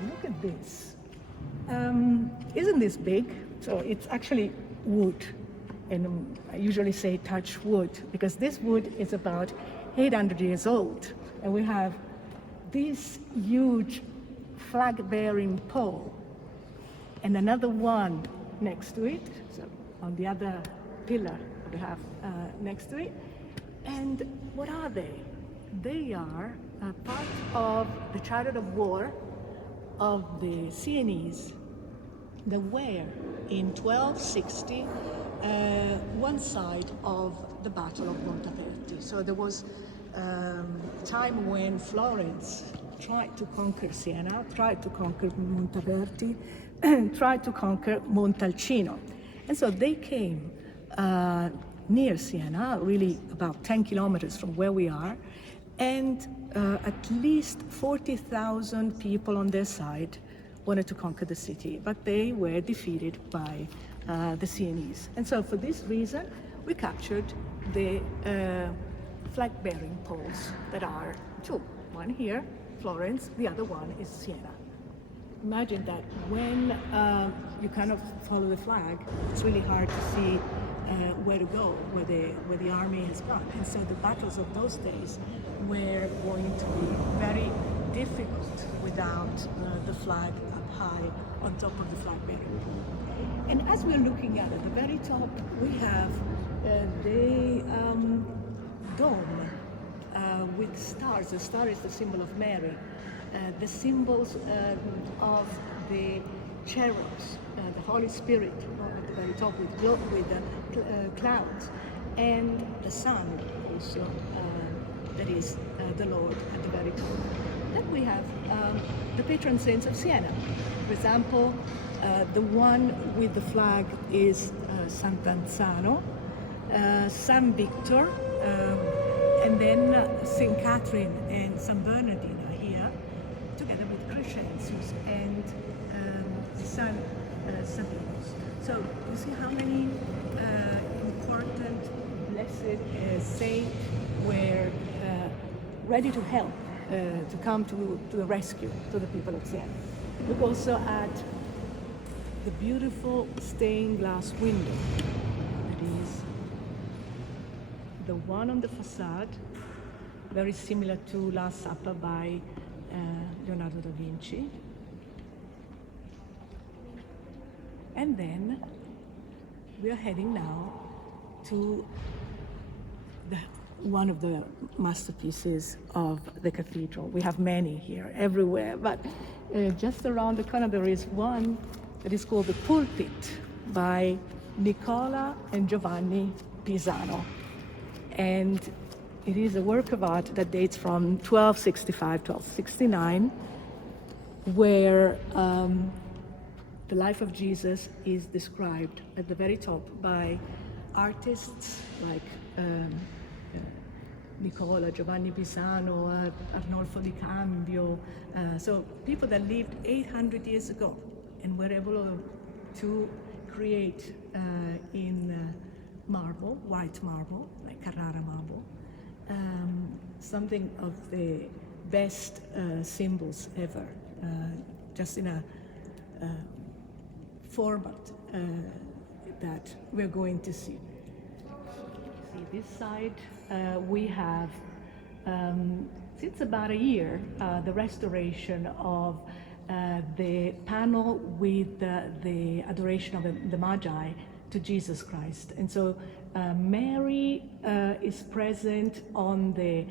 look at this. Isn't this big? So it's actually wood. And I usually say touch wood because this wood is about 800 years old. And we have this huge flag-bearing pole and another one next to it, so on the other pillar we have next to it. And what are they? They are part of the chariot of war of the Sienese that were in 1260 one side of the Battle of Montaverti. So there was a time when Florence tried to conquer Siena, tried to conquer Montaverti, and tried to conquer Montalcino. And so they came near Siena, really about 10 kilometers from where we are, and at least 40,000 people on their side wanted to conquer the city, but they were defeated by the Sienese. And so for this reason, we captured the flag-bearing poles that are two. One here, Florence, the other one is Siena. Imagine that when you kind of follow the flag, it's really hard to see where to go, where the army has gone. And so the battles of those days were going to be very difficult without the flag up high on top of the flag-bearing pole. And as we're looking at the very top, we have the dome with stars. The star is the symbol of Mary. The symbols of the cherubs, the Holy Spirit at the very top with clouds, and the sun also, that is the Lord at the very top. Then we have the patron saints of Siena. For example, the one with the flag is Sant'Anzano, San Victor, and then St. Catherine and San Bernardino here, together with Crescensus and San Sabinus. So you see how many important blessed saints were ready to help, to come to the rescue to the people of Siena. Look also at the beautiful stained glass window. It is the one on the facade, very similar to Last Supper by Leonardo da Vinci. And then we are heading now to one of the masterpieces of the cathedral. We have many here, everywhere, but just around the corner there is one that is called the Pulpit by Nicola and Giovanni Pisano. And it is a work of art that dates from 1265, 1269, where the life of Jesus is described at the very top by artists like Nicola, Giovanni Pisano, Arnolfo di Cambio, so people that lived 800 years ago and were able to create in marble, white marble, like Carrara marble, something of the best symbols ever, just in a format that we're going to see. See this side, we have, since about a year, the restoration of the panel with the adoration of the Magi to Jesus Christ. And so Mary is present on the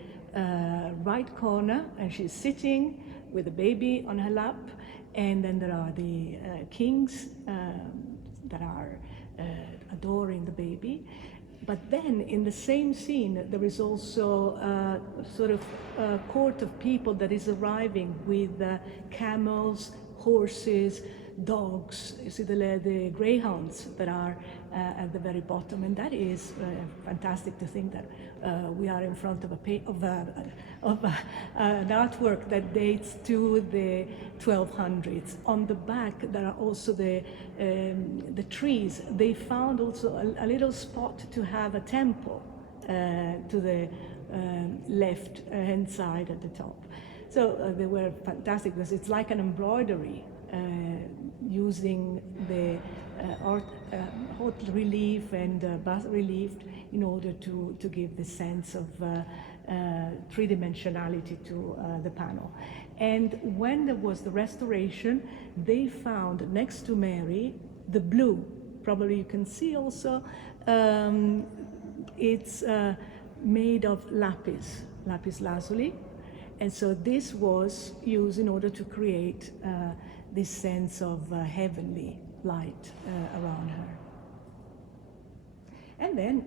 right corner, and she's sitting with a baby on her lap, and then there are the kings that are adoring the baby. But then in the same scene, there is also a sort of court of people that is arriving with camels, horses, dogs. You see the greyhounds that are at the very bottom, and that is fantastic to think that we are in front of an artwork that dates to the 1200s. On the back, there are also the trees. They found also a little spot to have a temple to the left hand side at the top. So they were fantastic because it's like an embroidery using the haute relief and bas relief in order to give the sense of three-dimensionality to the panel. And when there was the restoration, they found next to Mary the blue. Probably you can see also it's made of lapis lazuli. And so this was used in order to create this sense of heavenly light around her. And then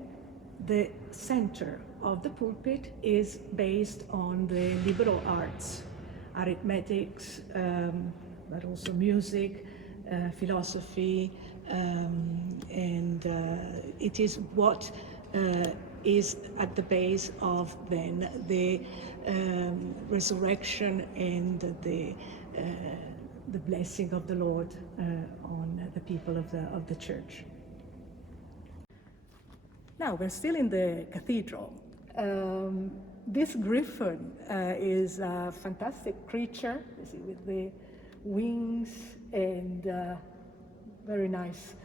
the center of the pulpit is based on the liberal arts, arithmetics, but also music, philosophy, and it is what is at the base of then the resurrection and the blessing of the Lord on the people of the church. Now we're still in the cathedral. This griffin is a fantastic creature, you see, with the wings and very nice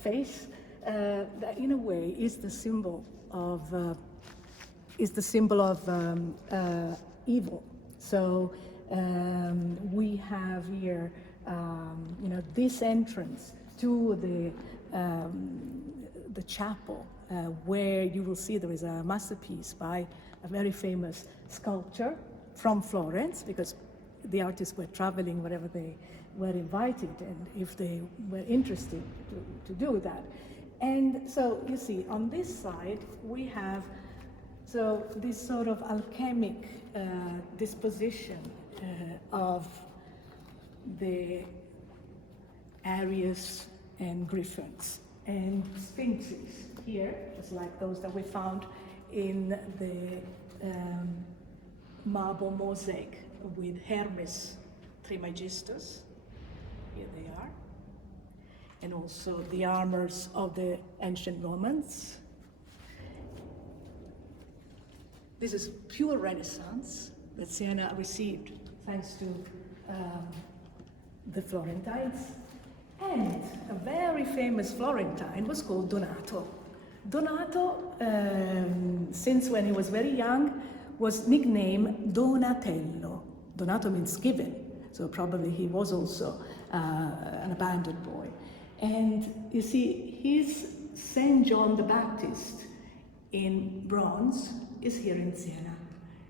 face. That in a way is the symbol of evil. So we have here, this entrance to the chapel, where you will see there is a masterpiece by a very famous sculptor from Florence, because the artists were traveling wherever they were invited, and if they were interested to do that. And so you see, on this side, we have this sort of alchemic disposition of the Aries and griffins and sphinxes here, just like those that we found in the marble mosaic with Hermes Trismegistus. Here they are. And also the armors of the ancient Romans. This is pure Renaissance that Siena received thanks to the Florentines. And a very famous Florentine was called Donato. Donato, since when he was very young, was nicknamed Donatello. Donato means given, so probably he was also an abandoned boy. And you see, his Saint John the Baptist in bronze is here in Siena.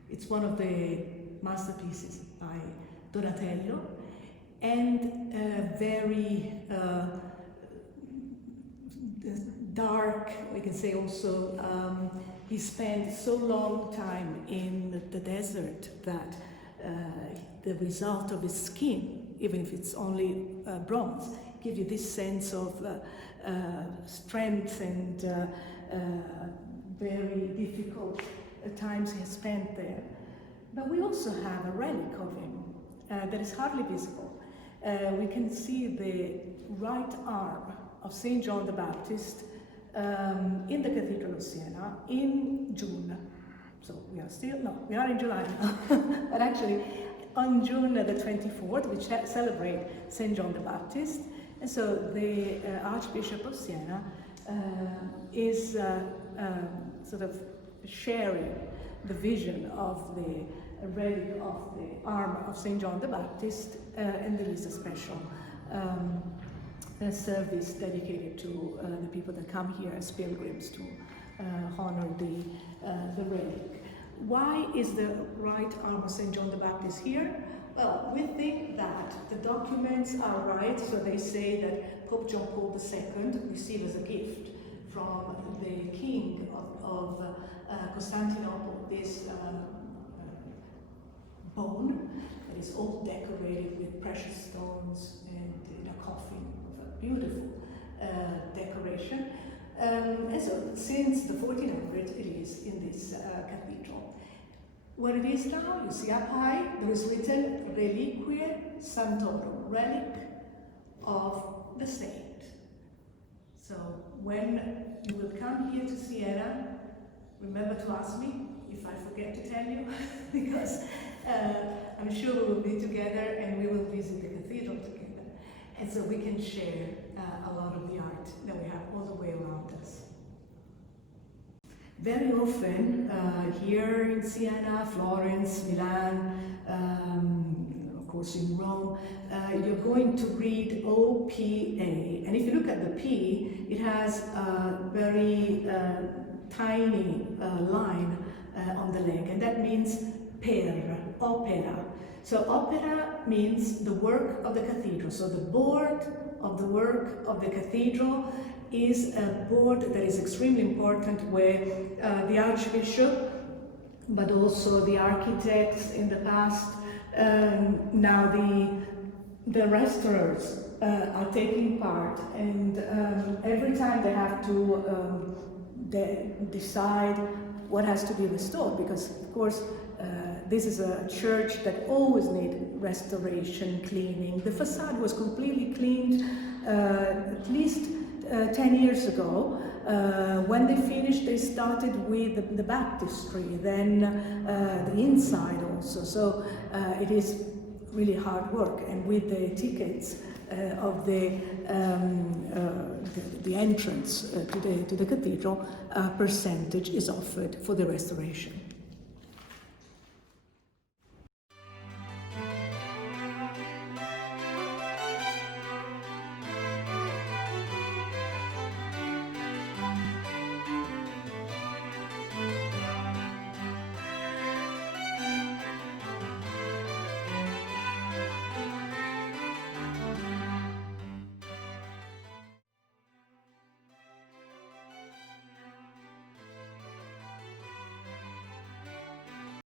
It's one of the masterpieces by Donatello, and very dark, we can say also. He spent so long time in the desert that the result of his skin, even if it's only bronze, give you this sense of strength and very difficult times he has spent there. But we also have a relic of him that is hardly visible. We can see the right arm of Saint John the Baptist in the Cathedral of Siena in June. So we are in July now, but actually on June the 24th, we celebrate Saint John the Baptist. And so the Archbishop of Siena is sort of sharing the vision of the relic of the arm of Saint John the Baptist, and there is a special service dedicated to the people that come here as pilgrims to honor the relic. Why is the right arm of Saint John the Baptist here? Well, we think that the documents are right, so they say that Pope John Paul II received as a gift from the king of Constantinople this bone that is all decorated with precious stones and in a coffin of a beautiful decoration. And so since the 1400s it is in this cathedral. Where it is now, you see up high, there is written Reliquie Sanctorum, relic of the saint. So when you will come here to Siena, remember to ask me if I forget to tell you, because I'm sure we will be together and we will visit the cathedral together. And so we can share a lot of the art that we have all the way around us. Very often, here in Siena, Florence, Milan, of course in Rome, you're going to read OPA. And if you look at the P, it has a very tiny line on the leg, and that means per, opera. So opera means the work of the cathedral. So the board of the work of the cathedral is a board that is extremely important, where the Archbishop, but also the architects in the past, now the restorers are taking part, and every time they have to decide what has to be restored, because of course this is a church that always needed restoration, cleaning. The facade was completely cleaned at least 10 years ago. When they finished, they started with the baptistry, then the inside also. So it is really hard work, and with the tickets of the entrance to the cathedral, a percentage is offered for the restoration.